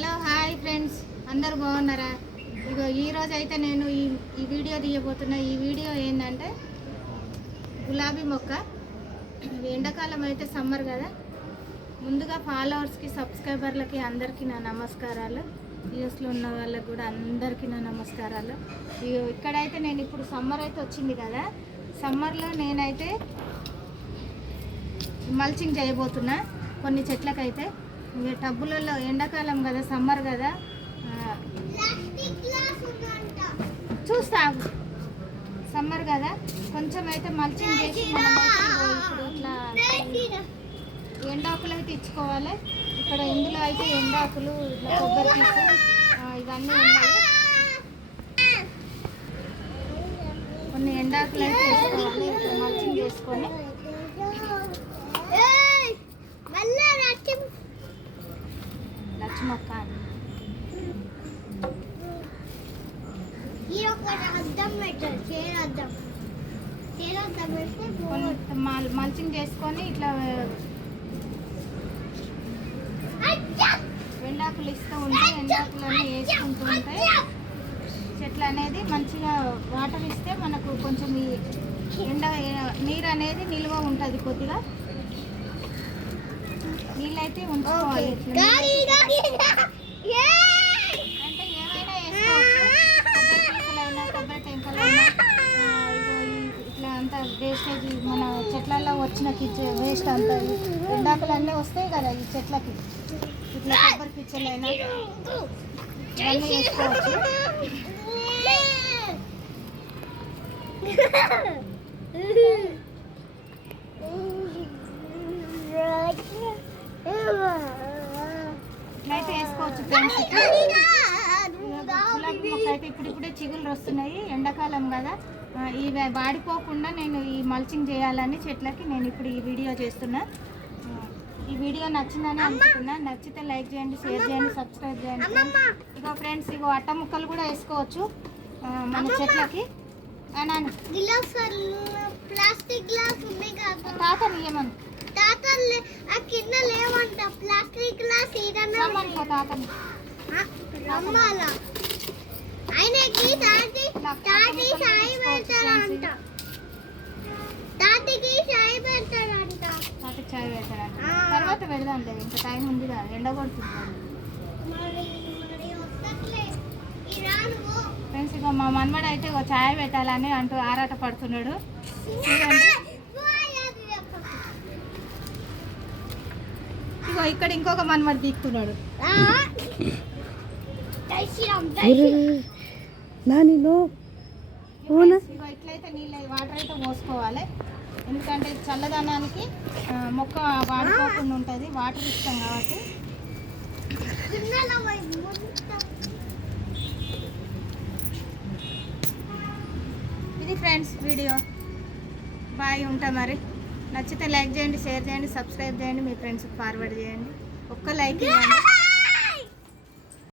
Hello hi friends, అందరు బాగున్నారా? ఇగో ఈరోజు అయితే నేను ఈ వీడియో తీయబోతున్నా. ఈ వీడియో ఏంటంటే గులాబీ మొక్క. ఎండాకాలం అయితే సమ్మర్ కదా. ముందుగా ఫాలోవర్స్కి, సబ్స్క్రైబర్లకి అందరికీ నా నమస్కారాలు. యూఎస్లో ఉన్న వాళ్ళకి కూడా అందరికీ నా నమస్కారాలు. ఇక్కడైతే నేను ఇప్పుడు సమ్మర్ అయితే వచ్చింది కదా, సమ్మర్లో నేనైతే మల్చింగ్ చేయబోతున్నా కొన్ని చెట్లకైతే. టబ్బులలో ఎండాకాలం కదా, సమ్మర్ కదా, చూస్తా సమ్మర్ కదా, కొంచెం అయితే మల్చింగ్ చేసి ఇప్పుడు ఇట్లా ఎండాకులు అయితే ఇచ్చుకోవాలి. ఇక్కడ ఇందులో అయితే ఎండాకులు, ఇట్లా కొబ్బరి పీసు ఇవన్నీ ఉన్నాయి. కొన్ని ఎండాకులు అయితే వేసుకోవాలి. ఇప్పుడు మల్చింగ్ చేసుకొని లక్ష్మక్క మల్చింగ్ చేసుకొని ఇట్లా ఎండాకులు ఇస్తూ ఉంటే ఎండాకులన్నీ వేసుకుంటూ ఉంటాయి. చెట్లు అనేది మంచిగా వాటర్ ఇస్తే మనకు కొంచెం ఈ నీరు అనేది నిల్వ ఉంటుంది. కొద్దిగా నీళ్ళైతే ఉంచుకోవాలి. అంటే ఏమైనా వేసుకోవచ్చు, కొబ్బరి పీసులైనా, కొబ్బరి టెంకలైనా. ఇట్లా అంతా వేస్టేజ్ మన చెట్లలో వచ్చిన వేస్ట్ అంతా ఎండాకులు అన్నీ వస్తాయి కదా ఈ చెట్లకి. ఇట్లా కొబ్బరి పిచ్చలైనా ఇవన్నీ వేసుకోవచ్చు. ఇట్లయితే వేసుకోవచ్చు ఫ్రెండ్స్. గులాబీ మొక్క అయితే ఇప్పుడిప్పుడే చిగుళ్ళు వస్తున్నాయి, ఎండాకాలం కదా. ఇవి వాడిపోకుండా నేను ఈ మల్చింగ్ చేయాలని చెట్లకి నేను ఇప్పుడు ఈ వీడియో చేస్తున్నా. ఈ వీడియో నచ్చిందని అనుకుంటున్నా. నచ్చితే లైక్ చేయండి, షేర్ చేయండి, సబ్స్క్రైబ్ చేయండి. ఇగో ఫ్రెండ్స్, ఇగో అట్ట ముక్కలు కూడా వేసుకోవచ్చు మన చెట్లకి. ప్లాస్టిక్ గ్లాస్ ఉంది కదా తాత నియమని కింద లేవంట. ప్లాస్టిక్ గ్లాస్ తాతని ఆయనకి తాతి సాయి పెడతారంట. తాతికి సాయి పెడతారంట. తాతకి చాయ్ పెడతారంట. తర్వాత వెళ్దాం లేదు, ఇంకా టైం ఉంది కదా, ఎండ కొడుతుంది. ఫ్రెండ్స్, ఇక మా మనమడు అయితే ఒక చాయ్ పెట్టాలని అంటూ ఆరాట పడుతున్నాడు. చూడండి, ఇగో ఇక్కడ ఇంకొక మనమడు తీస్తున్నాడు. ఇగో ఇట్లయితే నీళ్ళు వాటర్ అయితే పోసుకోవాలి. ఎందుకంటే చల్లదనానికి మొక్క వాడిపోకుండా ఉంటుంది, వాటర్ ఇస్తాం కాబట్టి. ఇది ఫ్రెండ్స్ వీడియో. బాయ్, ఉంటా మరి. నచ్చితే లైక్ చేయండి, షేర్ చేయండి, సబ్స్క్రైబ్ చేయండి, మీ ఫ్రెండ్స్కి ఫార్వర్డ్ చేయండి. ఒక్క లైక్ ఇవ్వండి.